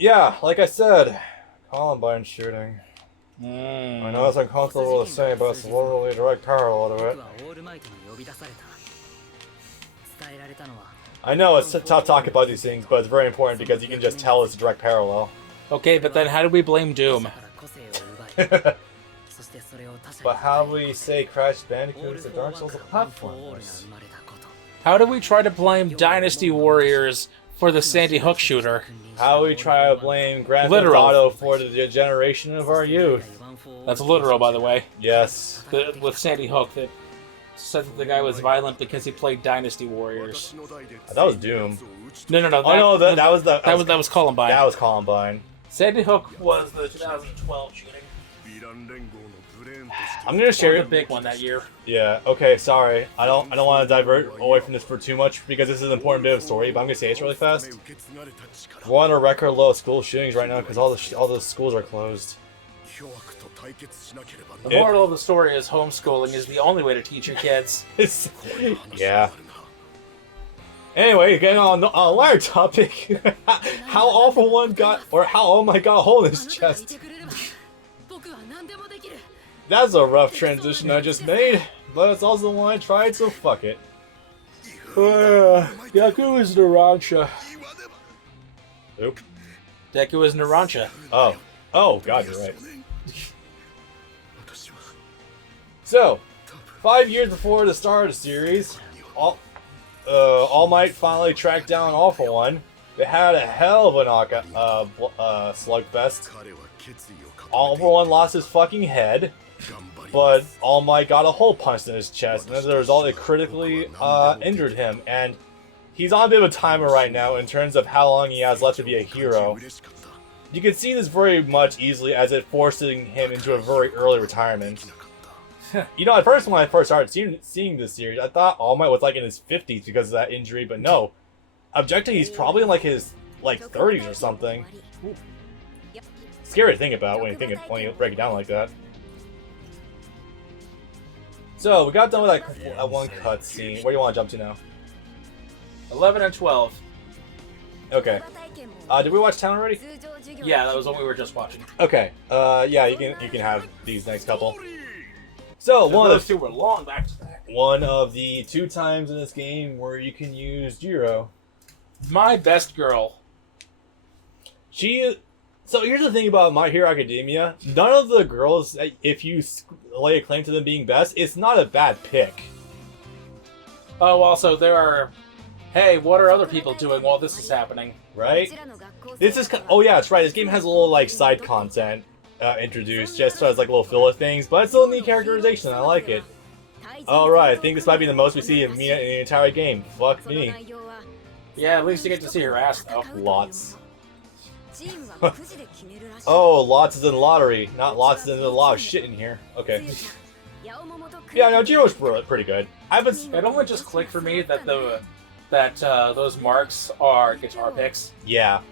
Yeah, like I said, Columbine shooting. I know it's uncomfortable to say, but it's literally a direct parallel to it. I know it's tough talking about these things, but it's very important because you can just tell it's a direct parallel. Okay, but then how do we blame Doom? But how do we say Crash Bandicoot is the Dark Souls of platformers? How do we try to blame Dynasty Warriors for the Sandy Hook shooter? How do we try to blame Grand Theft Auto for the degeneration of our youth? That's literal, by the way. Yes. With Sandy Hook, that said that the guy was violent because he played Dynasty Warriors. That was Doom. No. Oh no, that was Columbine. That was Columbine. Sandy Hook was the 2012 shooting. I'm gonna share the big one that year. Yeah. Okay. Sorry. I don't want to divert away from this for too much because this is an important bit of story. But I'm gonna say this really fast. We're on a record low of school shootings right now because all the schools are closed. The moral of the story is homeschooling is the only way to teach your kids. Yeah. Anyway, getting on a lighter topic. How Awful One got, or how All Might got a hole in his chest. That's a rough transition I just made, but it's also the one I tried, so fuck it. Deku is Narancha. Oop. Deku is Narancha. Oh, God, you're right. So, 5 years before the start of the series, All Might finally tracked down Awful One. They had a hell of a slugfest. Awful One lost his fucking head, but All Might got a hole punched in his chest, and as a result, it critically injured him. And he's on a bit of a timer right now in terms of how long he has left to be a hero. You can see this very much easily as it forcing him into a very early retirement. You know, at first when I first started seeing this series, I thought All Might was like in his 50s because of that injury, but no. Objectively, he's probably in like his 30s or something. Scary to think about when you break it down like that. So we got done with that one cutscene. Where do you want to jump to now? 11 and 12. Okay. Did we watch Town already? Yeah, that was what we were just watching. Okay. Yeah, you can have these next couple. So those two were long back to back. One of the 2 times in this game where you can use Jiro. My best girl. So here's the thing about My Hero Academia. None of the girls, if you lay a claim to them being best, it's not a bad pick. Oh, also there are. Hey, what are other people doing while this is happening? Right? This is. Oh yeah, that's right. This game has a little side content introduced, just as little filler things, but it's still neat characterization. I like it. All right, I think this might be the most we see of Mina in the entire game. Fuck me. Yeah, at least you get to see her ass though. Lots. Oh, lots is in lottery, not lots is in a lot of shit in here. Okay. Yeah, no, Jiro's pretty good. It only just clicked for me that those marks are guitar picks. Yeah,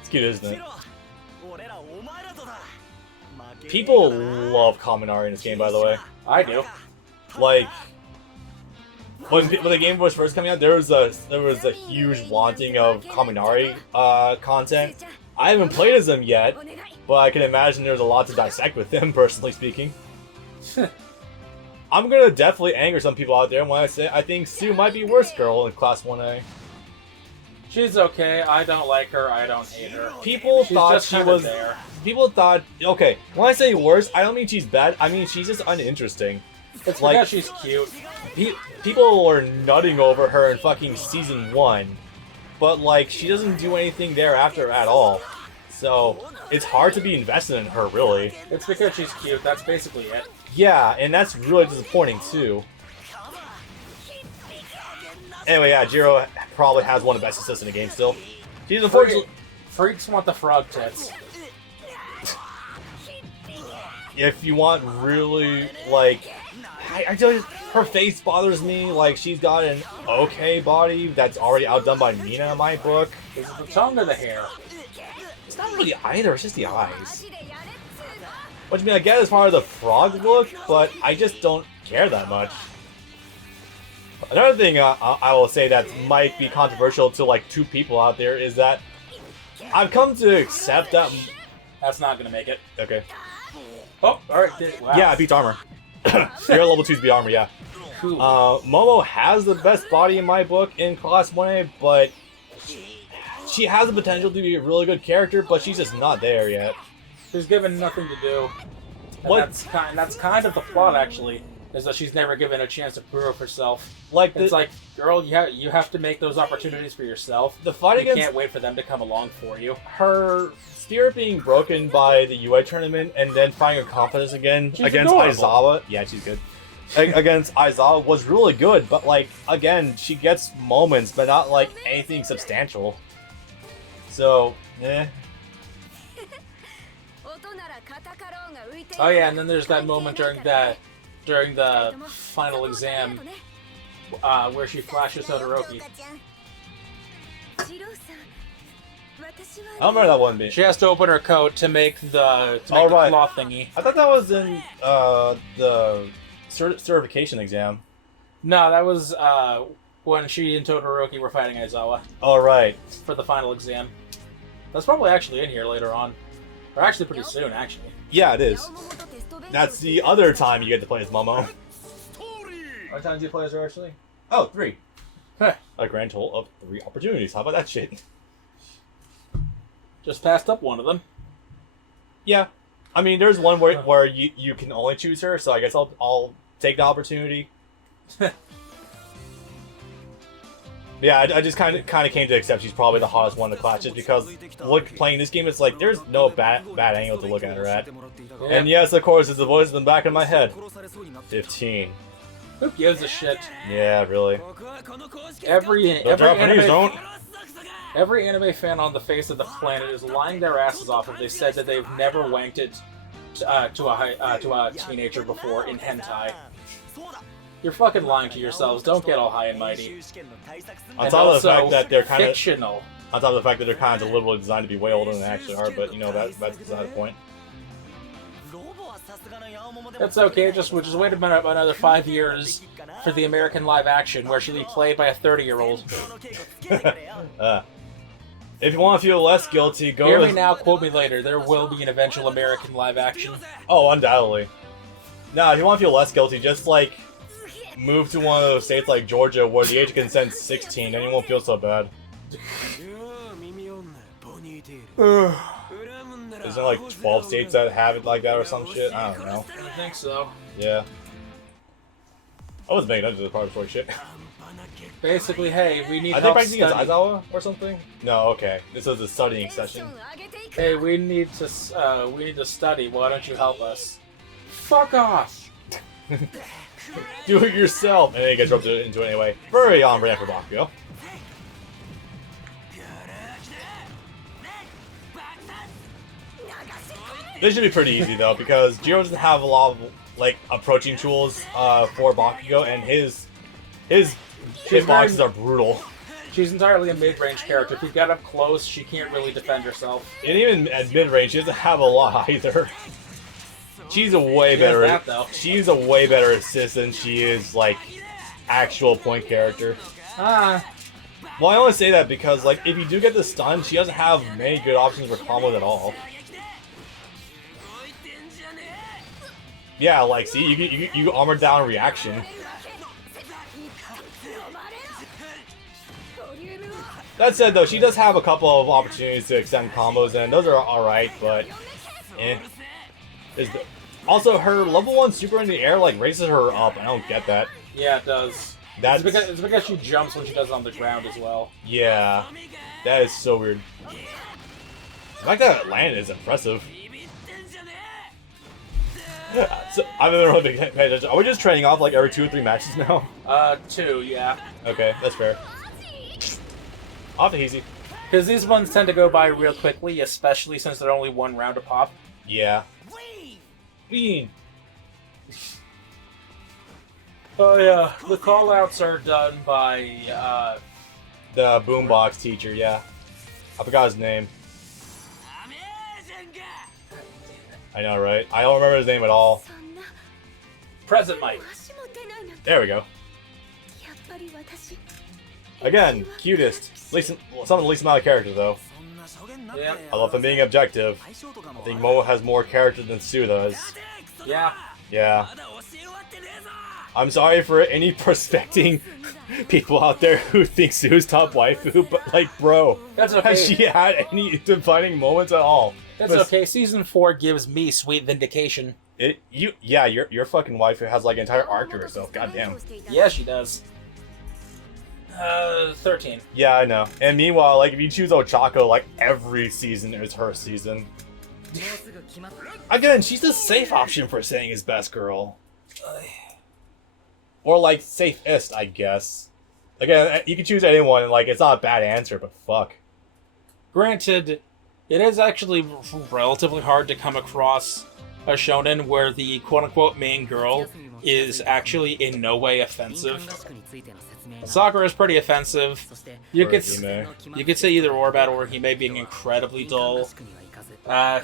it's cute, isn't it? People love Kaminari in this game, by the way. I do. Like, when the game was first coming out, there was a huge wanting of Kaminari content. I haven't played as him yet, but I can imagine there's a lot to dissect with him, personally speaking. I'm gonna definitely anger some people out there when I say I think Sue might be worst girl in Class 1A. She's okay. I don't like her. I don't hate her. People thought she was there. People thought, okay, when I say worst, I don't mean she's bad. I mean she's just uninteresting. It's because she's cute. People are nutting over her in fucking season 1, but she doesn't do anything thereafter at all. So it's hard to be invested in her, really. It's because she's cute. That's basically it. Yeah, and that's really disappointing too. Anyway, yeah, Jiro probably has one of the best assists in the game still. She's unfortunately... Freaks want the frog tits. If you want really, I just, her face bothers me. She's got an okay body that's already outdone by Mina in my book. Is it the tongue or the hair? It's not really either, it's just the eyes. Which, I get as part of the frog look, but I just don't care that much. Another thing I will say that might be controversial to 2 people out there is that I've come to accept that. That's not gonna make it. Okay. Oh, alright. Wow. Yeah, it beats armor. Your level 2's beat armor, yeah. Cool. Momo has the best body in my book in Class 1A, but she has the potential to be a really good character, but she's just not there yet. She's given nothing to do. And What? That's kind of the plot, actually, is that she's never given a chance to prove herself. Like It's like, girl, you have to make those opportunities for yourself. the fight You against can't wait for them to come along for you. her spirit being broken by the UI tournament and then finding her confidence again She's against adorable. Aizawa. Yeah, she's good. Against Aizawa was really good, but like again, she gets moments, but not like anything substantial. So, eh. Oh yeah, and then there's that moment during the final exam where she flashes Todoroki. I don't remember that one bit. She has to open her coat to make the Oh, right. cloth thingy. I thought that was in the certification exam. No, that was when she and Todoroki were fighting Aizawa All right. for the final exam. That's probably actually in here later on. Or actually pretty soon, actually. Yeah, it is. That's the other time you get to play as Momo. How many times do you play as her actually? Oh, 3. Heh. A grand total of 3 opportunities. How about that shit? Just passed up one of them. Yeah. I mean, there's one where you can only choose her, so I guess I'll take the opportunity. Yeah, I just kind of came to accept she's probably the hottest one in the class, just because playing this game, it's like there's no bad angle to look at her at. Yeah. And yes, of course, it's the voice in the back of my head. 15. Who gives a shit? Yeah, really. Every Japanese anime, don't. every anime fan on the face of the planet is lying their asses off if they said that they've never wanked it to a teenager before in hentai. You're fucking lying to yourselves. Don't get all high and mighty. On top of the fact that they're kind of fictional. on top of the fact that they're kind of deliberately designed to be way older than they actually are, but you know that's beside the point. That's okay. We'll just wait another 5 years for the American live action, where she'll be played by a 30-year-old. If you want to feel less guilty, go Hear with... me now, quote me later. There will be an eventual American live action. Oh, undoubtedly. No, if you want to feel less guilty, just like move to one of those states like Georgia where the age of consent is 16, and you won't feel so bad. Is there like 12 states that have it like that or some shit? I don't know. I think so. Yeah. I was making up this part before shit. Basically, hey, we need Are they help practicing against study. Aizawa or something? No, okay. This is a studying session. Hey, we need to study. Why don't you help us? Fuck off! Do it yourself! And then he gets roped into it anyway. Very on brand for Bakugo. This should be pretty easy though, because Jiro doesn't have a lot of like approaching tools for Bakugo, and his hitboxes are brutal. She's entirely a mid-range character. If you get up close, she can't really defend herself. And even at mid range, she doesn't have a lot either. She's a way She has better. that, though. She's a way better assist than she is like actual point character. Ah, Well, I only say that because like if you do get the stun, she doesn't have many good options for combos at all. Yeah, like see, you armor down reaction. That said, though, she does have a couple of opportunities to extend combos, and those are alright, but eh. Also, her level 1 super in the air like raises her up. I don't get that. yeah, it does. That's It's because she jumps when she does it on the ground as well. yeah, that is so weird. The fact that it landed is impressive. So, I've been really big paying attention. Are we just training off like every 2 or 3 matches now? 2, yeah. Okay, that's fair. Off to easy. Because these ones tend to go by real quickly, especially since they're only one round a pop. Yeah. Bean. Oh yeah, the callouts are done by, The boombox teacher, yeah. I forgot his name. I know, right? I don't remember his name at all. Present Mike. There we go. Again, cutest. Some of the least amount of characters, though. Yeah. Although if I'm being objective, I think Momo has more character than Sue does. Yeah. Yeah. I'm sorry for any prospecting people out there who think Sue's top waifu, but like, bro, That's okay. has she had any defining moments at all? That's okay. Season 4 gives me sweet vindication. Your fucking waifu has like an entire arc to herself. Goddamn. Yeah, she does. 13. Yeah, I know. And meanwhile, like if you choose Ochako, like every season is her season. Again, she's the safe option for saying his best girl. Or like safest, I guess. Again, you can choose anyone, and like it's not a bad answer, but fuck. Granted, it is actually relatively hard to come across a shonen where the quote-unquote main girl is actually in no way offensive. Sakura is pretty offensive. You could say either or about Orihime being incredibly dull. I'm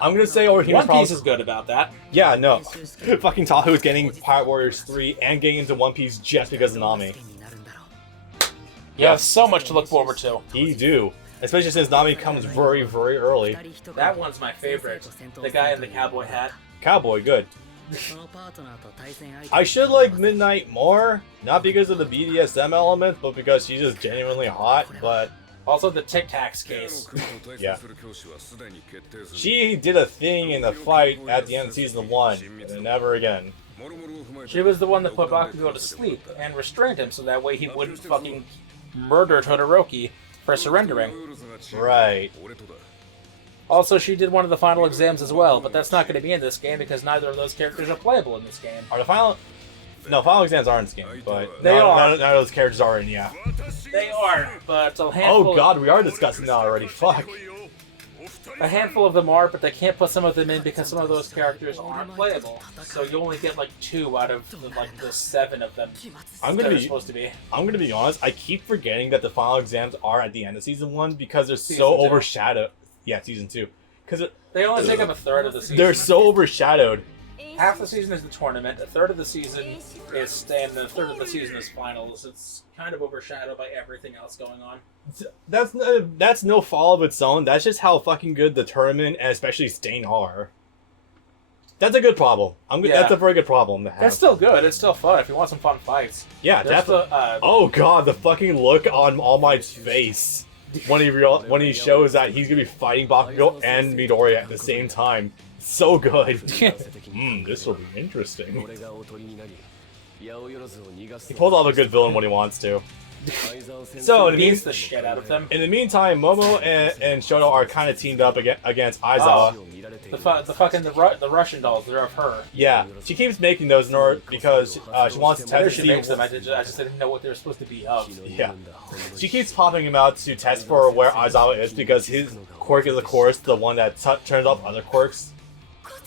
gonna say Orihime. One Piece is good about that. Yeah, no. Fucking Tahu is getting Pirate Warriors 3 and getting into One Piece just because of Nami. You have so much to look forward to. You do. Especially since Nami comes very, very early. That one's my favorite. The guy in the cowboy hat. Cowboy, good. I should like Midnight more, not because of the BDSM element, but because she's just genuinely hot, but... Also the Tic Tacs case. Yeah. She did a thing in the fight at the end of Season 1, and then never again. She was the one that put Bakugo to sleep and restrained him so that way he wouldn't fucking murder Todoroki for surrendering. Right. Also, she did one of the final exams as well, but that's not going to be in this game because neither of those characters are playable in this game. Are the final... No, final exams are in this game, but they are. None of those characters are in, yeah. They are, but a handful... Oh god, we are discussing that already, fuck. A handful of them are, but they can't put some of them in because some of those characters aren't playable. So you only get like 2 out of the 7 of them supposed to be. I'm gonna be honest, I keep forgetting that the final exams are at the end of Season 1 because they're so overshadowed. Yeah, Season 2. Because they only take up a third of the season. They're so overshadowed. Half the season is the tournament, a third of the season is stay, and a third of the season is finals. It's kind of overshadowed by everything else going on. That's no fault of its own. That's just how fucking good the tournament and especially Stain are. That's a good problem. That's a very good problem to have. It's still good. It's still fun if you want some fun fights. Yeah, definitely. Oh god, the fucking look on All Might's face when he shows that he's gonna be fighting Bakugo and Midoriya at the same time. So good. This will be interesting. He pulls off a good villain when he wants to. So it beats the shit out of them. In the meantime, Momo and Shoto are kind of teamed up against Aizawa. The Russian dolls, they're of her. Yeah, she keeps making those in order because she wants to test she makes them. I just didn't know what they were supposed to be of. Yeah, she keeps popping him out to test for where Aizawa is because his quirk is, of course, the one that turns off other quirks.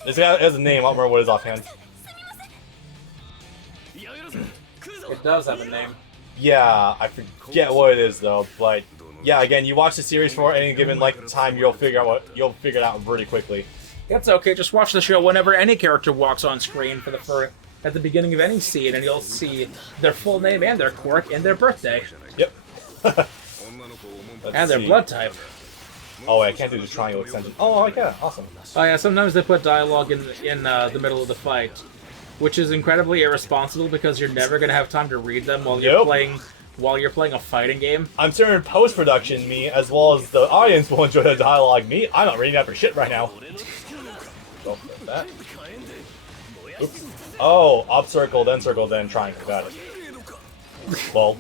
This guy has a name. I don't remember what it is offhand. It does have a name. Yeah, I forget what it is though. But yeah, again, you watch the series for any given time, you'll figure it out really quickly. It's okay. Just watch the show whenever any character walks on screen at the beginning of any scene, and you'll see their full name and their quirk and their birthday. Yep. And their blood type. Oh, wait, I can't do the triangle extension. Oh, yeah, awesome. Oh yeah, sometimes they put dialogue in the middle of the fight, which is incredibly irresponsible because you're never gonna have time to read them while you're playing a fighting game. I'm certain post-production, me, as well as the audience will enjoy the dialogue. Me, I'm not reading that for shit right now. Go for that. Oops. Oh, up circle, then triangle. Got it. Well,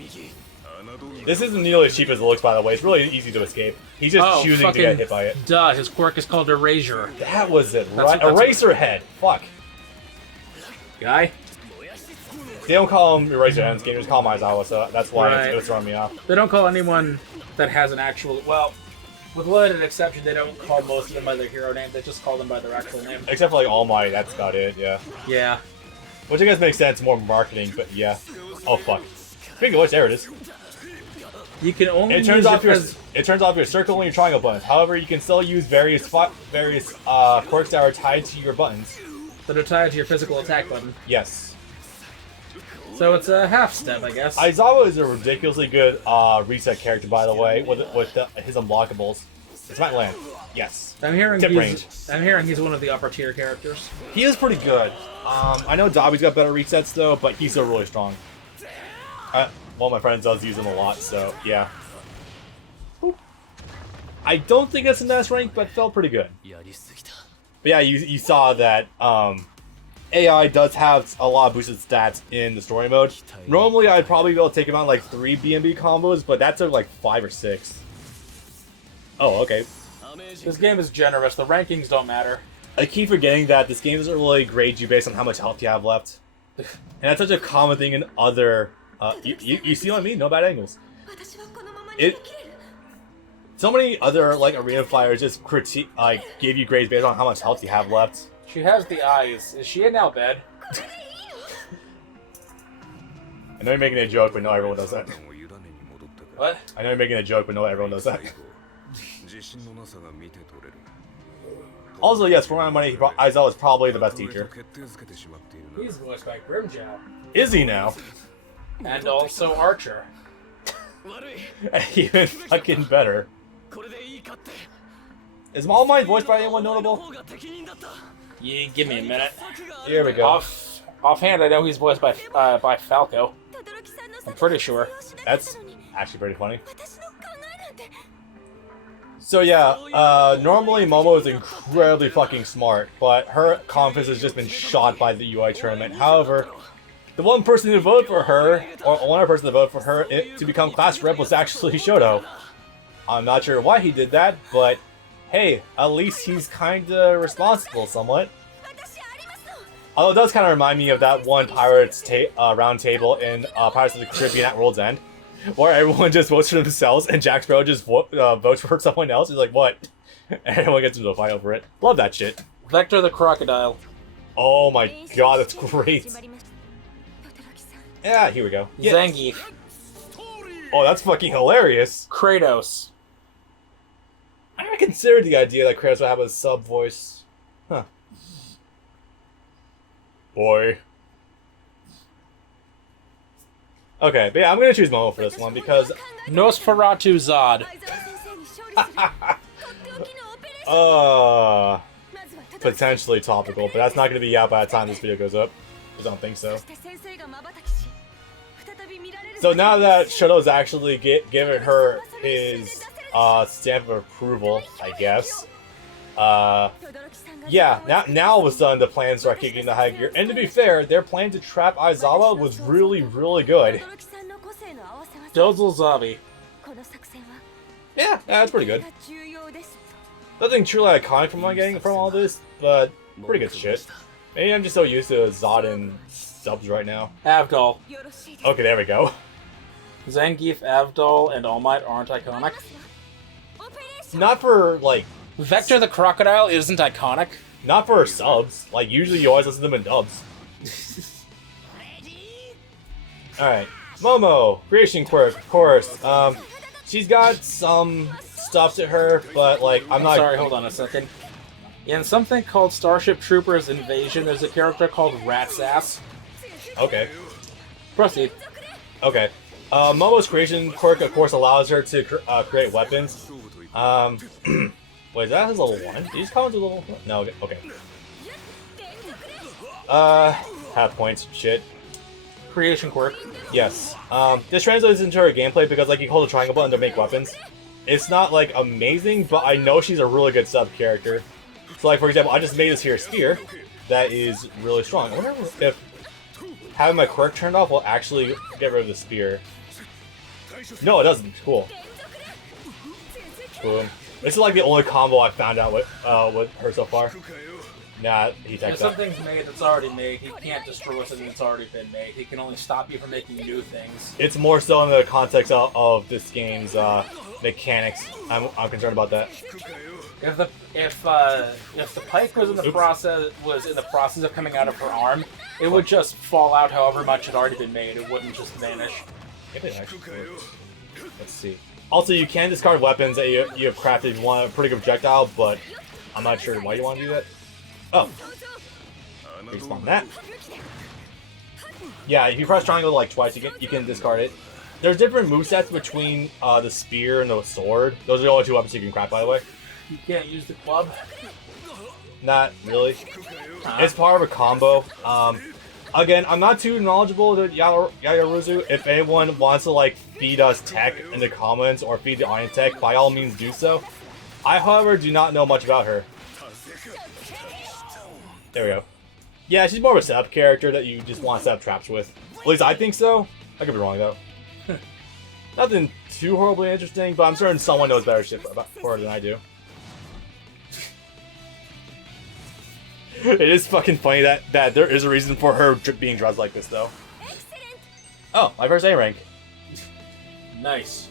this isn't nearly as cheap as it looks, by the way. It's really easy to escape. He's just choosing to get hit by it. Duh, his quirk is called Erasure. That was it, right? Eraserhead. Fuck. Guy? They don't call him Eraserhead in this game, they just call him Aizawa, so that's why it was throwing me off. They don't call anyone that has an actual... Well, with limited exception, they don't call most of them by their hero name, they just call them by their actual name. Except for, like, All Might, that's about it, yeah. Yeah. Which I guess makes sense, more marketing, but yeah. Oh, fuck. Speaking of which, there it is. You can only it turns off your circle and your triangle buttons. However, you can still use various quirks that are tied to your buttons. That are tied to your physical attack button. Yes. So it's a half step, I guess. Aizawa is a ridiculously good reset character, by the way, with his unblockables. It's Matt Land. Yes. I'm hearing Tip range. he's one of the upper tier characters. He is pretty good. I know Dobby's got better resets though, but he's still really strong. One of my friends does use him a lot, so yeah. I don't think it's in S rank, but felt pretty good. But yeah, you saw that AI does have a lot of boosted stats in the story mode. Normally, I'd probably be able to take him out like 3 B&B combos, but that's like 5 or 6. Oh, okay. This game is generous. The rankings don't matter. I keep forgetting that this game doesn't really grade you based on how much health you have left. And that's such a common thing in other... you see what I mean? No bad angles. So many other like arena fighters just give you grades based on how much health you have left. She has the eyes. Is she in our bed? I know you're making a joke, but no, everyone does that. What? I know you're making a joke, but no, everyone does that. Also, yes, for my money, Aizawa is probably the best teacher. He's voiced by Grimjow. Is he now? And also Archer. Even fucking better. Is All Might voiced by anyone notable? Yeah, give me a minute. Here we go. Offhand, I know he's voiced by Falco. I'm pretty sure. That's actually pretty funny. So yeah, normally Momo is incredibly fucking smart, but her confidence has just been shot by the UI tournament. However, the one person to vote for her, or one person to vote for her to become class rep was actually Shoto. I'm not sure why he did that, but hey, at least he's kinda responsible somewhat. Although it does kind of remind me of that one Pirates round table in Pirates of the Caribbean at World's End, where everyone just votes for themselves and Jack Sparrow just votes for someone else. He's like, what? And everyone gets into a fight over it. Love that shit. Vector the Crocodile. Oh my god, that's great. Yeah, here we go. Yeah. Zangief. Oh, that's fucking hilarious. Kratos. I never considered the idea that Kratos would have a sub voice. Huh. Boy. Okay, but yeah, I'm gonna choose Momo for this one because... Nosferatu Zod. Potentially topical, but that's not gonna be out by the time this video goes up. I don't think so. So now that Shoto's actually given her his stamp of approval, I guess. Yeah, now all of a sudden the plans start kicking into high gear. And to be fair, their plan to trap Aizawa was really, really good. Dozel Zabi. Yeah, that's pretty good. Nothing truly iconic from what I'm getting from all this, but pretty good shit. Maybe I'm just so used to Zod and subs right now. Avdol. Okay, there we go. Zangief, Avdol, and All Might aren't iconic. Not for, like... Vector the Crocodile isn't iconic. Not for subs. Like, usually you always listen to them in dubs. Alright. Momo. Creation quirk, of course. She's got some stuff to her, but, like, I'm not... Sorry, hold on a second. In something called Starship Troopers Invasion, there's a character called Rat's Ass. Okay. Proceed. Okay. Momo's creation quirk, of course, allows her to create weapons. Wait, is that his level 1? Did you just call him to level 1? No, okay. Half points, shit. Creation quirk. Yes. This translates into her gameplay because, like, you hold the triangle button to make weapons. It's not, like, amazing, but I know she's a really good sub-character. So, like, for example, I just made this here spear that is really strong. I wonder if having my quirk turned off will actually get rid of the spear. No, it doesn't. Cool. Cool. This is like the only combo I found out with her so far. Nah, he If takes that. something's made that's already made, he can't destroy something that's already been made. He can only stop you from making new things. It's more so in the context of this game's mechanics. I'm concerned about that. If the pike was in the process of coming out of her arm, it would just fall out however much had already been made. It wouldn't just vanish. Maybe it actually works. Let's see. Also, you can discard weapons that you have crafted if you want a pretty good projectile, but I'm not sure why you want to do that. Oh. Respawn that. Yeah, if you press triangle like twice, you can discard it. There's different movesets between the spear and the sword. Those are the only two weapons you can craft, by the way. You can't use the club? Not really. It's part of a combo. Again, I'm not too knowledgeable of Yaoyarozu. If anyone wants to like feed us tech in the comments or feed the audience tech, by all means do so. I, however, do not know much about her. There we go. Yeah, she's more of a setup character that you just want to set up traps with. At least I think so. I could be wrong though. Nothing too horribly interesting, but I'm certain someone knows better shit for her than I do. It is fucking funny that there is a reason for her being dressed like this, though. Oh, my first A rank. Nice.